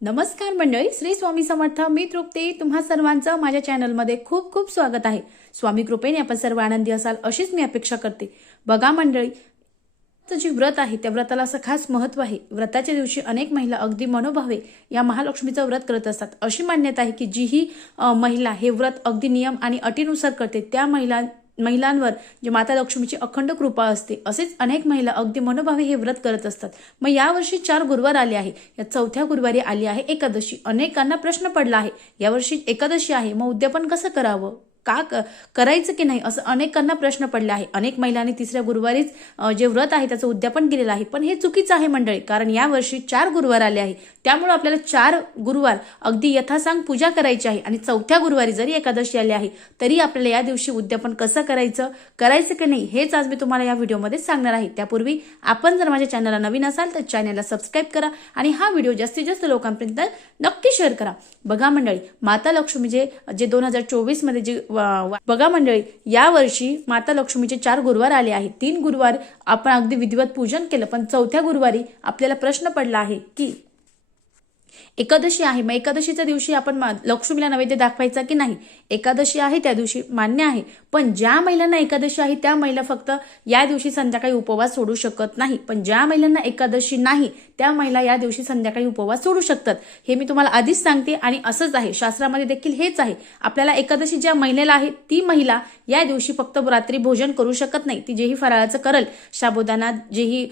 नमस्कार मंडळी श्री स्वामी समर्थ मी तृप्ती. तुम्हा सर्वांचं माझ्या चॅनलमध्ये खूप खूप स्वागत आहे. स्वामी कृपेने आपण सर्व आनंदी असाल अशीच मी अपेक्षा करते. बघा मंडळी जे व्रत आहे त्या व्रताला असं खास महत्त्व आहे. व्रताच्या दिवशी अनेक महिला अगदी मनोभावे या महालक्ष्मीचं व्रत करत असतात. अशी मान्यता आहे की जी ही महिला हे व्रत अगदी नियम आणि अटीनुसार करते त्या महिला महिलांवर जे माता लक्ष्मीची अखंड कृपा असते असेच अनेक महिला अगदी मनोभावे हे व्रत करत असतात. मग यावर्षी चार गुरुवार आले आहे. या चौथ्या गुरुवारी आली आहे एकादशी. अनेकांना प्रश्न पडला आहे यावर्षी एकादशी आहे. मग उद्यापन कसं करावं? का क- करायचं की नाही? असं अनेकांना प्रश्न पडले आहे अनेक महिलांनी तिसऱ्या गुरुवारीच जे व्रत आहे त्याचं उद्यापन केलेलं आहे. पण हे चुकीचं आहे मंडळी कारण यावर्षी चार गुरुवार आले आहे त्यामुळे आपल्याला चार गुरुवार अगदी यथासांग पूजा करायची आहे आणि चौथ्या गुरुवारी जरी एकादशी आली आहे तरी आपल्याला या दिवशी उद्यापन कसं करायचं करायचं की नाही हेच आज मी तुम्हाला या व्हिडिओमध्ये सांगणार आहे. त्यापूर्वी आपण जर माझ्या चॅनलला नवीन असाल तर चॅनलला सबस्क्राईब करा आणि हा व्हिडिओ जास्तीत जास्त लोकांपर्यंत नक्की शेअर करा. बघा मंडळी माता लक्ष्मी जे जे दोन हजार चोवीसमध्ये जे बघा मंडळी या वर्षी माता लक्ष्मीचे चार गुरुवार आले आहेत. तीन गुरुवार आपण अगदी विधिवत पूजन केलं पण चौथ्या गुरुवारी आपल्याला प्रश्न पडला आहे की एकादशी आहे. मग एकादशीच्या दिवशी आपण लक्ष्मीला नैवेद्य दाखवायचा की नाही? एकादशी आहे त्या दिवशी मान्य आहे. पण ज्या महिलांना एकादशी आहे त्या महिला फक्त या दिवशी संध्याकाळी उपवास सोडू शकत नाही. पण ज्या महिलांना एकादशी नाही त्या महिला या दिवशी संध्याकाळी उपवास सोडू शकतात. हे मी तुम्हाला आधीच सांगते आणि असंच आहे. शास्त्रामध्ये देखील हेच आहे. आपल्याला एकादशी ज्या महिलेला आहे ती महिला या दिवशी फक्त रात्री भोजन करू शकत नाही. ती जेही फराळाचं करल शाबुदाना जेही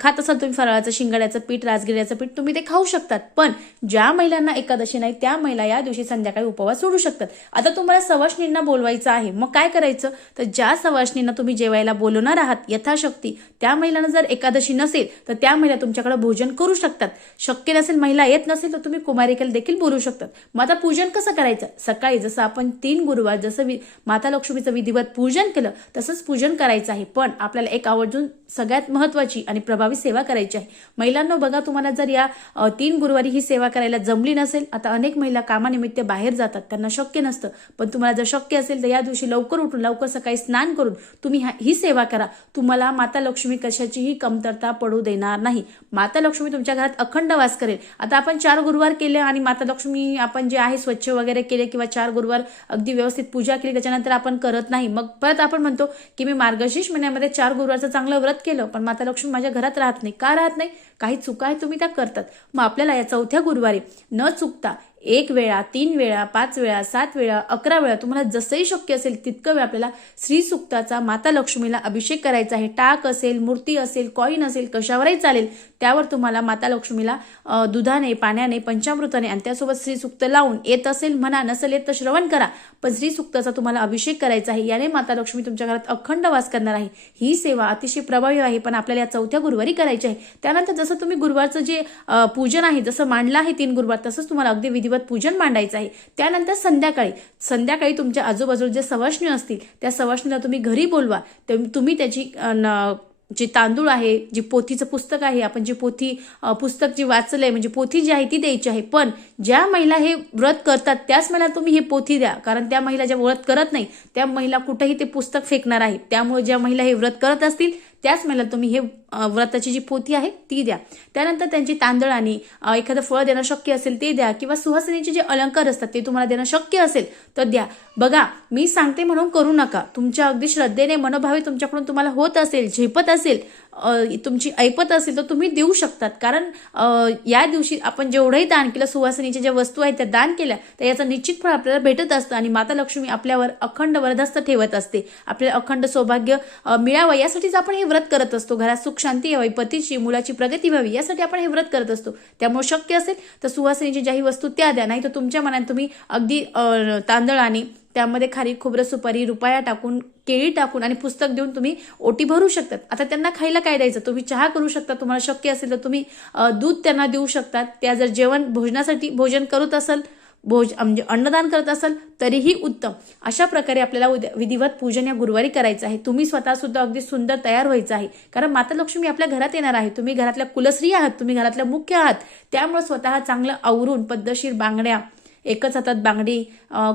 खात असाल तुम्ही फराळाचं शिंगाड्याचं पीठ राजगिऱ्याचं पीठ तुम्ही ते खाऊ शकतात. पण ज्या महिलांना एकादशी नाही त्या महिला या दिवशी संध्याकाळी उपवास सोडू शकतात. आता तुम्हाला सवाशणींना बोलवायचं आहे. मग काय करायचं? तर ज्या सवाशणींना तुम्ही जेवायला बोलवणार आहात यथाशक्ती त्या महिलांना जर एकादशी नसेल तर त्या महिला तुमच्याकडे भोजन करू शकतात. शक्य नसेल महिला येत नसेल तर तुम्ही कुमारिकेला देखील बोलू शकतात. मग आता पूजन कसं करायचं? सकाळी जसं आपण तीन गुरुवार जसं माता लक्ष्मीचं विधिवत पूजन केलं तसंच पूजन करायचं आहे. पण आपल्याला एक आवर्जून सगळ्यात महत्वाची आणि प्रभावी सेवा करायची आहे. महिलांना बघा तुम्हाला जर या तीन गुरुवारी ही सेवा करायला जमली नसेल आता अनेक महिला कामानिमित्त बाहेर जातात त्यांना शक्य नसतं. पण तुम्हाला जर शक्य असेल तर या दिवशी लवकर उठून लवकर सकाळी स्नान करून तुम्ही ही सेवा करा. तुम्हाला माता लक्ष्मी कशाचीही कमतरता पडू देणार नाही. माता लक्ष्मी तुमच्या घरात अखंड वास करेल. आता आपण चार गुरुवार केले आणि माता लक्ष्मी आपण जे आहे स्वच्छ वगैरे केले किंवा चार गुरुवार अगदी व्यवस्थित पूजा केली त्याच्यानंतर आपण करत नाही. मग परत आपण म्हणतो की मी मार्गशीर्ष महिन्यामध्ये चार गुरुवारचं चांगलं व्रत केलं पण माता लक्ष्मी माझ्या घरात राहत नाही. का राहत नाही? काही चुका आहेत तुम्ही त्या करतात. मग आपल्याला या चौथ्या गुरुवारी. न चुकता एक वेळा तीन वेळा पाच वेळा सात वेळा अकरा वेळा तुम्हाला जसंही शक्य असेल तितकं वेळ आपल्याला श्री सुक्ताचा माता लक्ष्मीला अभिषेक करायचा आहे. टाक असेल मूर्ती असेल कॉईन असेल कशावरही चालेल. त्यावर तुम्हाला माता लक्ष्मीला दुधाने पाण्याने पंचामृताने आणि त्यासोबत श्री सुक्त लावून येत असेल म्हणा नसेल येत तर श्रवण करा. पण श्री सुक्ताचा तुम्हाला अभिषेक करायचा आहे याने माता लक्ष्मी तुमच्या घरात अखंड वास करणार आहे. ही सेवा अतिशय प्रभावी आहे पण आपल्याला या चौथ्या गुरुवारी करायची आहे. त्यानंतर जसं तुम्ही गुरुवारचं जे पूजन आहे जसं मांडलं आहे तीन गुरुवार तसंच तुम्हाला अगदी विधिवत पूजन मांडायचं आहे. त्यानंतर संध्याकाळी संध्याकाळी तुमच्या आजूबाजूला जे सवाष्णी असतील त्या सवाष्णीला तुम्ही घरी बोलवा. ते- तुम्ही त्याची न- जे तांदूळ आहे जे पोथीचं पुस्तक आहे आपण जे पोथी पुस्तक पुस्तक जे वाचलंय म्हणजे पोथी जी आहे ती द्यायची आहे. पण ज्या महिला हे व्रत करतात त्याच महिला तुम्ही हे पोथी द्या. कारण त्या महिला ज्या व्रत करत नाही त्या महिला कुठेही ते पुस्तक फेकणार आहे. त्यामुळे ज्या महिला हे व्रत करत असतील त्याच महिला तुम्ही हे व्रताची जी पोथी आहे ती द्या. त्यानंतर त्यांची तांदळ आणि एखादं फळ देणं शक्य असेल ते द्या किंवा सुहासिनीचे जे अलंकार असतात ते तुम्हाला देणं शक्य असेल तर द्या. बघा मी सांगते म्हणून करू नका. तुमच्या अगदी श्रद्धेने मनोभावे तुमच्याकडून तुम्हाला होत असेल झेपत असेल तुमची ऐपत असेल तर तुम्ही देऊ शकतात. कारण या दिवशी आपण जेवढंही दान केलं सुवासिनीच्या ज्या वस्तू आहेत त्या दान केल्या तर याचं निश्चित फळ आपल्याला भेटत असतं आणि माता लक्ष्मी आपल्यावर अखंड वरदस्त ठेवत असते. आपल्याला अखंड सौभाग्य मिळावं यासाठीच आपण हे व्रत करत असतो. घरात सुख शांती यावी पतीची मुलाची प्रगती व्हावी यासाठी आपण हे व्रत करत असतो. त्यामुळे शक्य असेल तर सुवासिनीची ज्याही वस्तू त्या द्या. नाही तर तुमच्या मनात तुम्ही अगदी तांदळ आणि त्यामध्ये खारी खोबरं सुपारी रुपया टाकून केळी टाकून आणि पुस्तक देऊन तुम्ही ओटी भरू शकतात. आता त्यांना खायला काय द्यायचं? तुम्ही चहा करू शकता. तुम्हाला शक्य असेल तर तुम्ही दूध त्यांना देऊ शकतात. त्या जर जेवण भोजनासाठी भोजन करत असाल भोज म्हणजे अन्नदान करत असाल तरीही उत्तम. अशा प्रकारे आपल्याला उद्या विधिवत पूजन या गुरुवारी करायचं आहे. तुम्ही स्वतः सुद्धा अगदी सुंदर तयार व्हायचं आहे. कारण माता लक्ष्मी आपल्या घरात येणार आहे. तुम्ही घरातल्या कुलश्री आहात तुम्ही घरातल्या मुख्य आहात. त्यामुळे स्वतः चांगलं आवरून पद्धतशीर बांगड्या एकच हातात बांगडी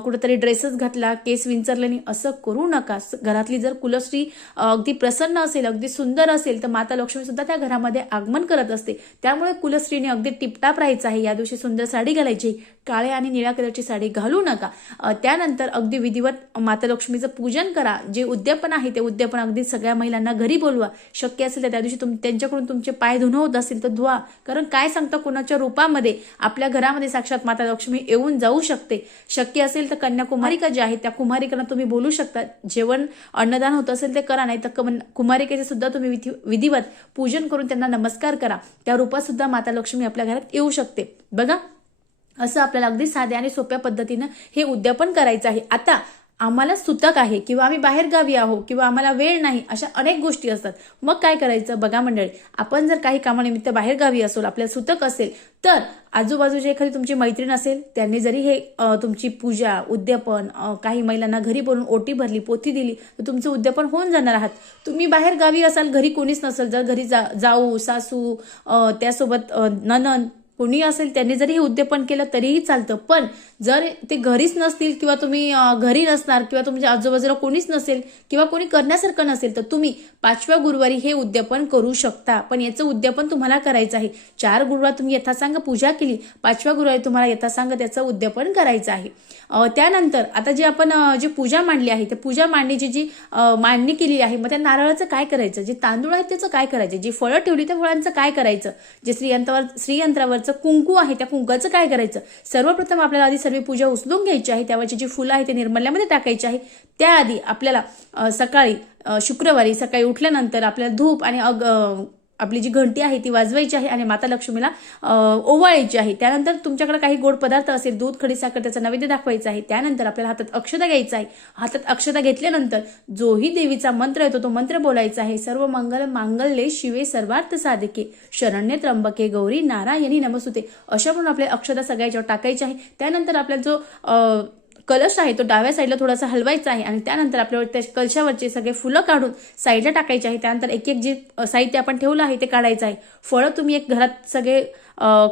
कुठेतरी ड्रेसच घातला केस विंचरले नाही असं करू नका. घरातली जर कुलश्री अगदी प्रसन्न असेल अगदी सुंदर असेल तर माता लक्ष्मी सुद्धा त्या घरामध्ये आगमन करत असते. त्यामुळे कुलश्रीने अगदी टिपटाप राहायचं आहे. या दिवशी सुंदर साडी घालायची काळ्या आणि निळ्या कलरची साडी घालू नका. त्यानंतर अगदी विधिवत माता लक्ष्मीचं पूजन करा. जे उद्यापन आहे ते उद्यापन अगदी सगळ्या महिलांना घरी बोलवा. शक्य असेल तर त्या दिवशी तुम त्यांच्याकडून तुमचे पाय धुणं होत असेल तर धुवा. कारण काय सांगता कोणाच्या रूपामध्ये? आपल्या घरामध्ये साक्षात माता लक्ष्मी येऊन जाऊ शकते. शक्य असेल तर कन्याकुमारिका ज्या आहेत त्या कुमारिकांना तुम्ही बोलू शकता. जेवण अन्नदान होत असेल ते करा नाही तर कम- कुमारिकेचे सुद्धा तुम्ही विधी- विधिवत पूजन करून त्यांना नमस्कार करा. त्या रूपात सुद्धा माता लक्ष्मी आपल्या घरात येऊ शकते. बघा असं आपल्याला अगदी साध्या आणि सोप्या पद्धतीनं हे उद्यापन करायचं आहे. आता आम्हाला सुतक आहे किंवा आम्ही बाहेरगावी आहो किंवा आम्हाला वेळ नाही अशा अनेक गोष्टी असतात. मग काय करायचं? बघा मंडळी आपण जर काही कामानिमित्त बाहेरगावी असोल असो आपल्याला सुतक असेल तर आजूबाजूची एखादी तुमची मैत्रीण असेल त्यांनी जरी हे तुमची पूजा उद्यापन काही महिलांना घरी बोलून ओटी भरली पोथी दिली तर तुमचं उद्यापन होऊन जाणार आहात. तुम्ही बाहेर गावी असाल घरी कोणीच नसेल जर घरी जा जाऊ सासू त्यासोबत ननन कोणी असेल त्यांनी जरी हे उद्यापन केलं तरीही चालतं. पण जर ते घरीच नसतील किंवा तुम्ही घरी नसणार किंवा तुमच्या आजूबाजूला कोणीच नसेल किंवा कोणी करण्यासारखं नसेल तर तुम्ही पाचव्या गुरुवारी हे उद्यापन करू शकता. पण याचं उद्यापन तुम्हाला करायचं आहे. चार गुरुवार तुम्ही यथासांग पूजा केली पाचव्या गुरुवारी तुम्हाला यथासांग त्याचं उद्यापन करायचं आहे. त्यानंतर आता जे आपण जी पूजा मांडली आहे त्या पूजा मांडणीची जी मांडणी केली आहे मग त्या नारळाचं काय करायचं? जे तांदूळ आहे त्याचं काय करायचं? जी फळं ठेवली त्या फळांचं काय करायचं? जे श्रीयंत्रावर त्याचं कुंकू आहे त्या कुंकाचं काय करायचं? सर्वप्रथम आपल्याला आधी सर्व पूजा उचलून घ्यायची आहे त्यावरची जी फुलं आहे ते निर्मल्यामध्ये टाकायची आहे. त्याआधी आपल्याला सकाळी शुक्रवारी सकाळी उठल्यानंतर आपल्याला धूप आणि अग आपली जी घंटी आहे ती वाजवायची आहे आणि माता लक्ष्मीला ओवाळायची आहे. त्यानंतर तुमच्याकडे काही गोड पदार्थ असेल दूध खडी साखर त्याचा नैवेद्य दाखवायचा आहे. त्यानंतर आपल्याला हातात अक्षता घ्यायचा आहे. हातात अक्षता घेतल्यानंतर जोही देवीचा मंत्र येतो तो मंत्र बोलायचा आहे. सर्व मंगल मांगल्ये शिवे सर्वार्थ साधके. शरण्य त्र्यंबके गौरी नारायणी नमसुते अशा म्हणून आपल्या अक्षता सगळ्याच्यावर टाकायची आहे. त्यानंतर आपला जो कलश आहे तो डाव्या साईडला थोडासा हलवायचा आहे आणि त्यानंतर आपल्यावर त्या कलशावरचे सगळे फुलं काढून साईडला टाकायचे आहे. त्यानंतर एक एक जे साहित्य आपण ठेवलं आहे ते काढायचं आहे. फळं तुम्ही एक घरात सगळे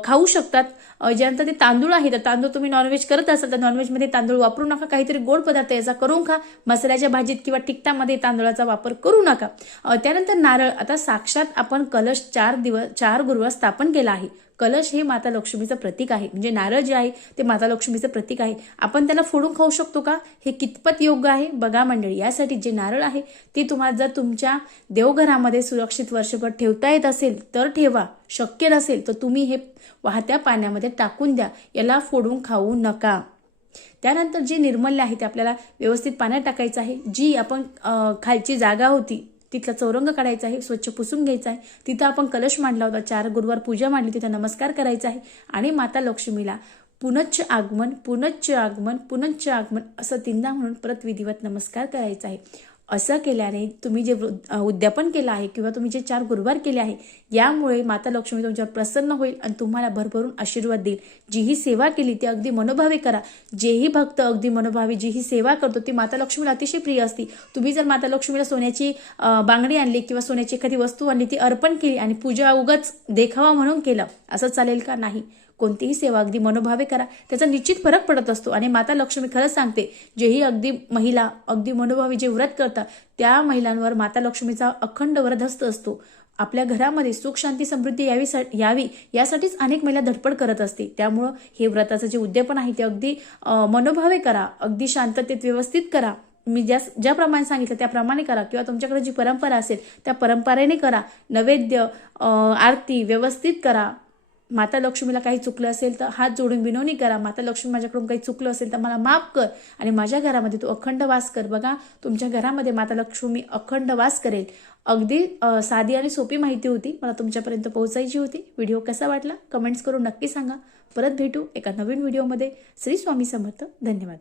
खाऊ शकतात. ज्यानंतर ते तांदूळ आहे तर तांदूळ तुम्ही नॉनव्हेज करत असाल तर नॉनव्हेजमध्ये तांदूळ वापरू नका. काहीतरी गोड पदार्थ याचा करून खा. मसाल्याच्या भाजीत किंवा टिकटामध्ये तांदळाचा वापर करू नका. त्यानंतर नारळ. आता साक्षात आपण कलश चार दिवस चार गुरुवार स्थापन केला आहे. कलश हे माता लक्ष्मीचं प्रतीक आहे. म्हणजे नारळ जे आहे ते माता लक्ष्मीचं प्रतीक आहे. आपण त्याला फोडून खाऊ शकतो का? हे कितपत योग्य आहे? बघा मंडळी यासाठी जे नारळ आहे ते तुम्हाला जर तुमच्या देवघरामध्ये सुरक्षित वर्षभर ठेवता येत असेल तर ठेवा. शक्य नसेल तर तुम्ही हे वाहत्या पाण्यामध्ये टाकून द्या. याला फोडून खाऊ नका. त्यानंतर जे निर्मल्य आहे ते आपल्याला व्यवस्थित पाण्यात टाकायचं आहे. जी आपण खालची जागा होती तिथला चौरंग काढायचा आहे स्वच्छ पुसून घ्यायचा आहे. तिथं आपण कलश मांडला होता चार गुरुवार पूजा मांडली तिथं नमस्कार करायचा आहे. आणि माता लक्ष्मीला पुनच्च आगमन पुनच्च आगमन पुनच्च आगमन असं तीनदा म्हणून परत विधिवत नमस्कार करायचा आहे. असं केल्याने तुम्ही जे उद्यापन केलं आहे किंवा तुम्ही जे चार गुरुवार केले आहे यामुळे माता लक्ष्मी तुमच्यावर प्रसन्न होईल आणि तुम्हाला भरभरून आशीर्वाद देईल. जी ही सेवा केली ती अगदी मनोभावे करा. जेही भक्त अगदी मनोभावे जी ही सेवा करतो ती माता लक्ष्मीला अतिशय प्रिय असते. तुम्ही जर माता लक्ष्मीला सोन्याची बांगडी आणली किंवा सोन्याची एखादी वस्तू आणली ती अर्पण केली आणि पूजा उगाच देखावा म्हणून केलं असं चालेल का? नाही. कोणतीही सेवा अगदी मनोभावे करा. त्याचा निश्चित फरक पडत असतो. आणि माता लक्ष्मी खरंच सांगते जेही अगदी महिला अगदी मनोभावे जे व्रत करतात त्या महिलांवर माता लक्ष्मीचा अखंड वरदहस्त असतो. आपल्या घरामध्ये सुख शांती समृद्धी यावी यावी यासाठीच अनेक महिला धडपड करत असते. त्यामुळं हे व्रताचं जे उद्यापन आहे ते अगदी मनोभावे करा. अगदी शांततेत व्यवस्थित करा. मी ज्या ज्याप्रमाणे सांगितलं त्याप्रमाणे करा. किंवा तुमच्याकडे जी परंपरा असेल त्या परंपरेने करा. नैवेद्य आरती व्यवस्थित करा. माता लक्ष्मीला काही चुकलं असेल तर हात जोडून विनवणी करा. माता लक्ष्मी माझ्याकडून काही चुकलं असेल तर मला माफ कर आणि माझ्या घरामध्ये तू अखंड वास कर. बघा तुमच्या घरामध्ये माता लक्ष्मी अखंड वास करेल. अगदी साधी आणि सोपी माहिती होती. मला तुमच्यापर्यंत पोहोचायची होती. व्हिडिओ कसा वाटला? कमेंट्स करून नक्की सांगा. परत भेटू एका नवीन व्हिडिओमध्ये. श्री स्वामी समर्थ. धन्यवाद.